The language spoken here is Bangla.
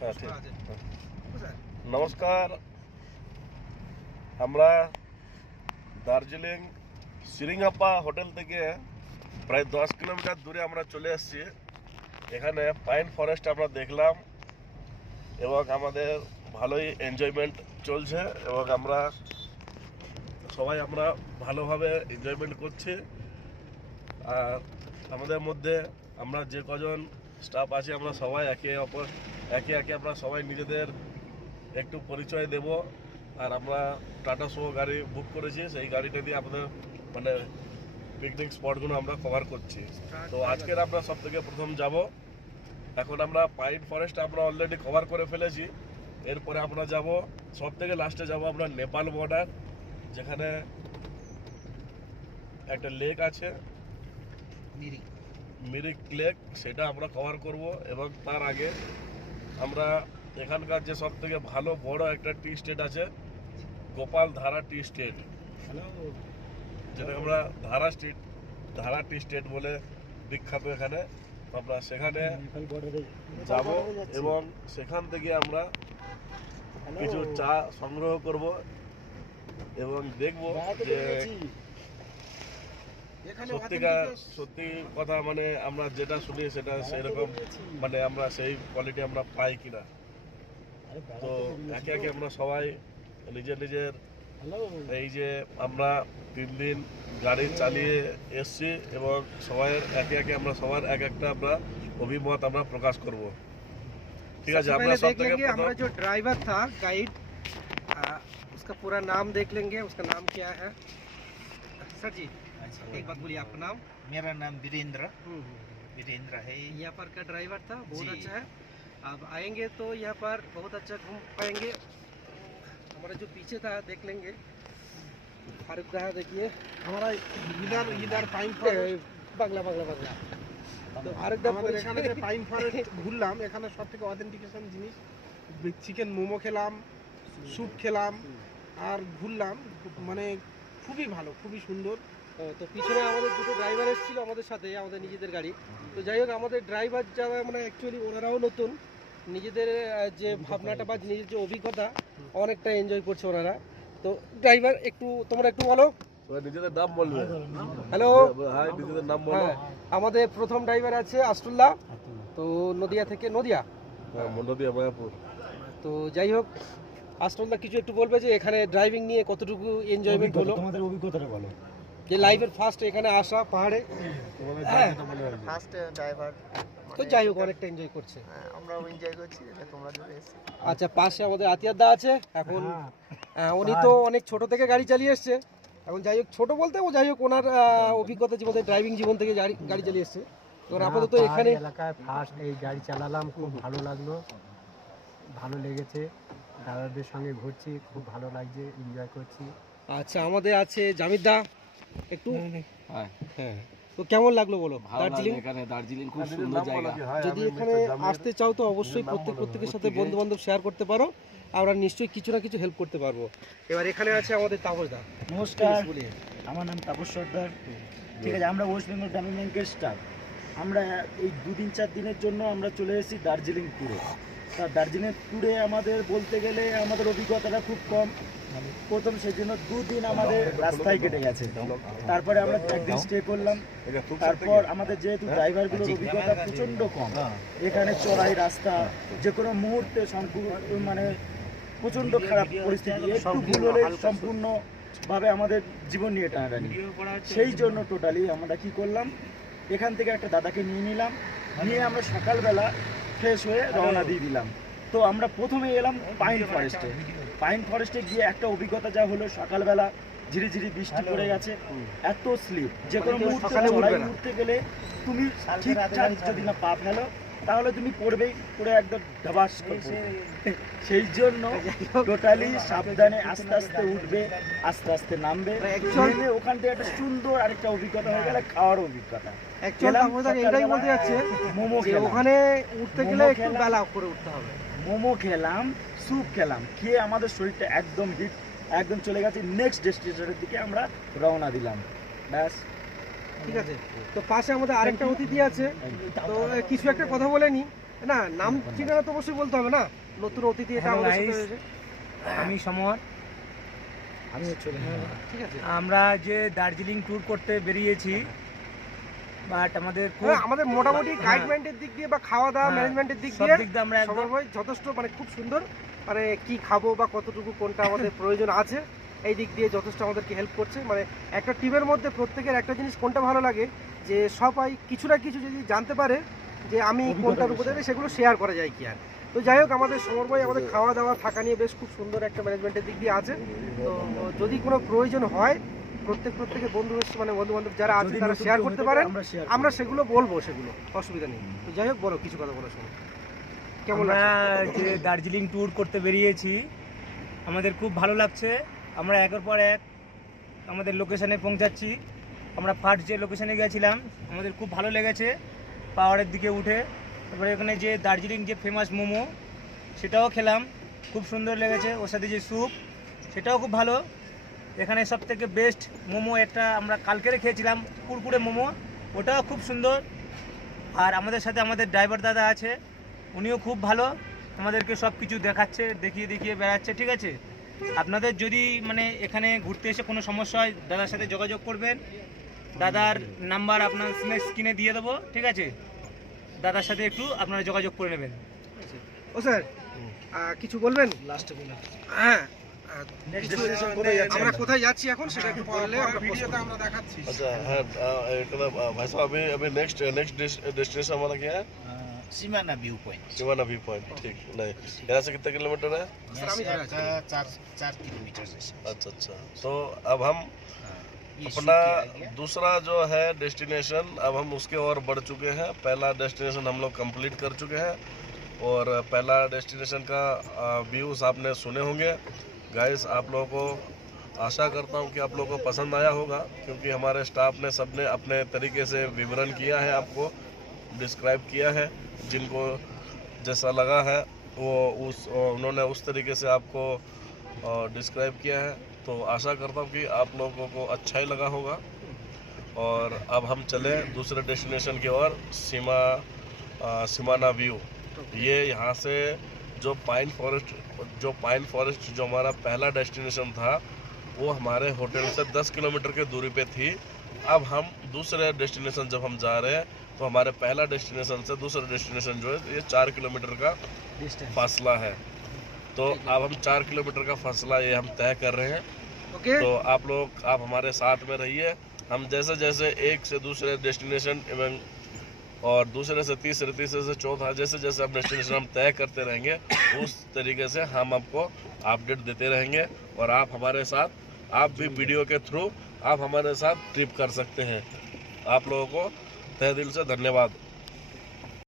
হ্যাঁ ঠিক। নমস্কার, আমরা দার্জিলিং সিরিঙ্গাপ্পা হোটেল থেকে প্রায় 10 কিলোমিটার দূরে আমরা চলে এসেছি। এখানে পাইন ফরেস্ট আমরা দেখলাম এবং আমাদের ভালোই এনজয়মেন্ট চলছে এবং আমরা ভালোভাবে এনজয়মেন্ট করছি। আর আমাদের মধ্যে আমরা যে কজন স্টাফ আছে আমরা সবাই একে একে আমরা সবাই নিজেদের একটু পরিচয় দেব। আর আমরা টাটা শো গাড়ি বুক করেছি, সেই গাড়িটা দিয়ে আমাদের মানে পিকনিক স্পটগুলো আমরা কভার করছি। তো আজকের আমরা সব থেকে প্রথম যাব। এখন আমরা পাইন ফরেস্ট আমরা অলরেডি কভার করে ফেলেছি। এরপরে আমরা যাব সব থেকে লাস্টে যাব আমরা নেপাল বর্ডার, যেখানে একটা লেক আছে মিরিক লেক, সেটা আমরা কভার করব। এবং তার আগে আমরা এখানকার যে সব থেকে ভালো বড় একটা টি স্টেট আছে, গোপাল ধারা টি স্টেট, যেটা আমরা ধারা টি স্টেট বলে বিখ্যাত। এখানে আমরা সেখানে যাব এবং সেখান থেকে আমরা কিছু চা সংগ্রহ করব এবং দেখব যে সত্যি কথা মানে আমরা যেটা শুনি সেটা সেরকম মানে আমরা সেই কোয়ালিটি আমরা পাই কিনা। তো একে একে আমরা সবাই নিজের এই যে আমরা 3 দিন গাড়ি চালিয়ে এসছি এবং একে একে আমরা সবার এক একটা আমরা অভিমত আমরা প্রকাশ করব। ঠিক আছে, আমরা सब থেকে हमारा जो ड्राइवर था गाइड, उसका पूरा नाम देख लेंगे। उसका नाम क्या है सर जी? एक बात बोलिए, आपका नाम? मेरा नाम वीरेंद्र है। यहाँ पर का ड्राइवर था, बहुत अच्छा है। अब आएंगे तो यहाँ पर बहुत अच्छा घूम पाएंगे। हमारा जो पीछे था देख लेंगे, फारूक का है, देखिए हमारा इधर पाइन বাংলা তো ফারুক দা আমাদের এখানে যে পাইন ফরেস্ট ঘুরলাম, এখানে সব থেকে অথেন্টিকেশন জিনিস চিকেন মোমো খেলাম, স্যুপ খেলাম আর ঘুরলাম, মানে খুবই ভালো, খুবই সুন্দর। তো পিছনে আমাদের দুটো ড্রাইভার এসেছিল আমাদের সাথে, আমাদের নিজেদের গাড়ি। তো যাই হোক, আমাদের ড্রাইভার যারা মানে অ্যাকচুয়ালি ওনারাও নতুন, নিজেদের যে ভাবনাটা বা নিজের যে অভিজ্ঞতা অনেকটা এনজয় করছে ওনারা। তো ড্রাইভার তোমরা একটু বলো, নিজেদের নাম বলবে। হ্যালো, হাই, নিজেদের নাম বলো। আমাদের প্রথম ড্রাইভার আছে আশরুল্লাহ, তো নদিয়া থেকে, নদিয়া মায়াপুর। তো যাই হোক, আশরুল্লাহ কিছু একটু বলবে যে এখানে ড্রাইভিং নিয়ে কতটুকু এনজয়মেন্ট হলো, তোমাদের অভিজ্ঞতাটা বলো। যে লাইফের ফার্স্ট এখানে আসা পাহাড়ে। ফার্স্ট ড্রাইভার, তো যাই হোক অনেকটা এনজয় করছে, আমরাও এনজয় করছি, তোমরা যদি এসে। আচ্ছা, পাশে আমাদের আতিয়াদা আছে। এখন উনি তো অনেক ছোট থেকে গাড়ি চালিয়ে এসছে। এখন যাই হোক, ছোট বলতে ও যাই হোক ওনার অভিজ্ঞতা জীবনে, ড্রাইভিং জীবন থেকে গাড়ি চালিয়ে এসছে। এবার আপাতত এখানে এলাকায় ফার্স্ট এই গাড়ি চালালাম, খুব ভালো লাগলো, ভালো লেগেছে। দাদাদের সঙ্গে ঘুরছি, খুব ভালো লাগছে, এনজয় করছি। আচ্ছা, আমাদের আছে জামিদা, একটু হ্যাঁ, তো কেমন লাগলো বলো দার্জিলিং? এখানে দার্জিলিং খুব সুন্দর জায়গা। যদি এখানে আসতে চাও তো অবশ্যই প্রত্যেকের সাথে বন্ধু বান্ধব শেয়ার করতে পারো, আমরা নিশ্চয়ই কিছু না কিছু হেল্প করতে পারবো। এবার এখানে আছে আমাদের তাপসদা। নমস্কার, আমার নাম তাপস সর্দার। ঠিক আছে, আমরা ওয়েস্ট বেঙ্গল গ্রামীণ ব্যাংকের স্টাফ। আমরা এই 2-4 দিনের জন্য আমরা চলে এসেছি দার্জিলিং ট্যুরে। তা দার্জিলিং ট্যুরে আমাদের বলতে গেলে আমাদের অভিজ্ঞতাটা খুব কম। প্রথম সেজন্য 2 দিন আমাদের রাস্তায় কেটে গেছে। তারপরে আমরা একদিন স্টে করলাম। তারপর আমাদের যেহেতু ড্রাইভারগুলোর অভিজ্ঞতা প্রচণ্ড কম, এখানে চড়াই রাস্তা, যে কোনো মুহূর্তে মানে প্রচণ্ড খারাপ পরিস্থিতি, একটু ভুল হলে সম্পূর্ণভাবে আমাদের জীবন নিয়ে টানাটানি। সেই জন্য টোটালি আমরা কি করলাম, এখান থেকে একটা দাদাকে নিয়ে আমরা সকালবেলা ফ্রেশ হয়ে রওনা দিয়ে দিলাম। তো আমরা প্রথমে এলাম পাইন ফরেস্টে গিয়ে একটা অভিজ্ঞতা যা হলো, সকালবেলা ঝিরিঝিরি বৃষ্টি পড়ে গেছে, এত স্লিপ, যে কোনো মুহূর্তে উঠতে গেলে তুমি ঠিকঠাক যদি না পা ফেলো তাহলে তুমি পড়ে একদম ঢাবাস করবে। সেই জন্য টোটালি সাবধানে আস্তে আস্তে উঠবে, আস্তে আস্তে নামবে। ওখান থেকে একটা সুন্দর আরেকটা অভিজ্ঞতা হয়ে গেল, খাওয়ার অভিজ্ঞতা। ওখানে উঠতে গেলে একটু বেলা করে উঠতে হবে। মোমো খেলাম, স্যুপ খেলাম, খেয়ে আমাদের শরীরটা একদম হিট, একদম চলে গেছে। নেক্সট ডেস্টিনেশনের দিকে আমরা রওনা দিলাম, ব্যাস। ঠিক আছে, তো পাশে আমাদের আরেকটা অতিথি আছে, তো কিছু একটা কথা বলে নি। না নাম ঠিকানা তো অবশ্যই বলতে হবে না, নতুন অতিথি এটা Hello আমাদের সাথে guys. হয়েছে। আমি সমর। আমি হচ্ছে ঠিক আছে। আমরা যে দার্জিলিং ট্যুর করতে বেরিয়েছি, বাট আমাদের খুব হ্যাঁ, আমাদের মোটামুটি হ্যাঁ। গাইডমেন্টের দিক দিয়ে বা খাওয়া দাওয়া হ্যাঁ, ম্যানেজমেন্টের দিক সব দিয়ে দিক দিয়ে আমরা একদম সবার ভাই যথেষ্ট মানে খুব সুন্দর, মানে কি খাবো বা কতটুকু কোনটা আমাদের প্রয়োজন আছে এই দিক দিয়ে যথেষ্ট আমাদেরকে হেল্প করছে। মানে একটা টিমের মধ্যে প্রত্যেকের একটা জিনিস কোনটা ভালো লাগে যে সবাই কিছু না কিছু যদি জানতে পারে যে আমি কোনটার উপরে সেগুলো শেয়ার করা যায় কি আর। তো যাই হোক, আমাদের সমর ভাই আমাদের খাওয়া দাওয়া থাকা নিয়ে বেশ খুব সুন্দর একটা ম্যানেজমেন্টের দিক দিয়ে আছে। তো যদি কোনো প্রয়োজন হয় প্রত্যেকের বন্ধু মানে বন্ধু বান্ধব যারা আছে যদি তারা নতুন শেয়ার কেউ করতে হতে পারেন, আমরা শেয়ার আমরা সেগুলো বলবো, সেগুলো অসুবিধা নেই। তো যাই হোক, বলো কিছু কথা বলো শোনো, কেমন আমরা লাগছে? যে দার্জিলিং ট্যুর করতে বেরিয়েছি আমাদের খুব ভালো লাগছে। আমরা একের পর এক আমাদের লোকেশনে পৌঁছাচ্ছি। আমরা ফার্স্ট যে লোকেশনে গেছিলাম আমাদের খুব ভালো লেগেছে, পাহাড়ের দিকে উঠে। তারপরে এখানে যে দার্জিলিং যে ফেমাস মোমো সেটাও খেলাম, খুব সুন্দর লেগেছে। ওর সাথে যে স্যুপ সেটাও খুব ভালো। এখানে সব থেকে বেস্ট মোমো একটা আমরা কালকেরে খেয়েছিলাম, কুরকুরে মোমো, ওটাও খুব সুন্দর। আর আমাদের সাথে আমাদের ড্রাইভার দাদা আছে, উনিও খুব ভালো, আমাদেরকে সব কিছু দেখাচ্ছে, দেখিয়ে বেড়াচ্ছে। ঠিক আছে, আপনাদের যদি মানে এখানে ঘুরতে এসে কোনো সমস্যা হয় দাদার সাথে যোগাযোগ করবেন। দাদার নাম্বার আপনার স্ক্রিনে দিয়ে দেবো। ঠিক আছে, দাদার সাথে একটু আপনারা যোগাযোগ করে নেবেন। ও স্যার, কিছু বলবেন লাস্টে বলে হ্যাঁ? ডেস্টিনেশন কোথায় যাচ্ছি আমরা কোথায় যাচ্ছি এখন সেটা একটু বললে আমরা ভিডিওতে আমরা দেখাচ্ছি। अच्छा है भाई साहब अभी नेक्स्ट डेस्टिनेशन हमारा क्या है? Seemana view point Shivana view point. ठीक, नहीं यहाँ से कितने किलोमीटर है? सर, अभी यहाँ से 4 किलोमीटर जैसे अच्छा, तो अब हम अपना दूसरा जो है डेस्टिनेशन, अब हम उसके और बढ़ चुके हैं। पहला डेस्टिनेशन हम लोग कंप्लीट कर चुके हैं और पहला डेस्टिनेशन का व्यूज़ आपने सुने होंगे। गाइस, आप लोगों को आशा करता हूँ कि आप लोगों को पसंद आया होगा, क्योंकि हमारे स्टाफ ने सबने अपने तरीके से विवरण किया है, आपको डिस्क्राइब किया है। जिनको जैसा लगा है वो उन्होंने उस तरीके से आपको डिस्क्राइब किया है। तो आशा करता हूँ कि आप लोगों को अच्छा ही लगा होगा। और अब हम चले दूसरे डेस्टिनेशन की ओर, सिमाना व्यू। ये यहाँ से जो पाइन फॉरेस्ट जो हमारा पहला डेस्टिनेशन था वो हमारे होटल से 10 किलोमीटर की दूरी पे थी। अब हम दूसरे डेस्टिनेशन जब हम जा रहे हैं तो हमारे पहला डेस्टिनेशन से दूसरा डेस्टिनेशन जो है ये 4 किलोमीटर का फासला है। तो अब हम 4 किलोमीटर का फासला ये हम तय कर रहे हैं। ओके। तो आप हमारे साथ में रहिए। हम जैसे जैसे एक से दूसरे डेस्टिनेशन एवं और दूसरे से तीसरे से चौथा जैसे जैसे आप डेस्टिनेशन हम तय करते रहेंगे उस तरीके से हम आपको अपडेट देते रहेंगे। और आप हमारे साथ, आप भी वीडियो के थ्रू आप हमारे साथ ट्रिप कर सकते हैं। आप लोगों को तहे दिल से धन्यवाद।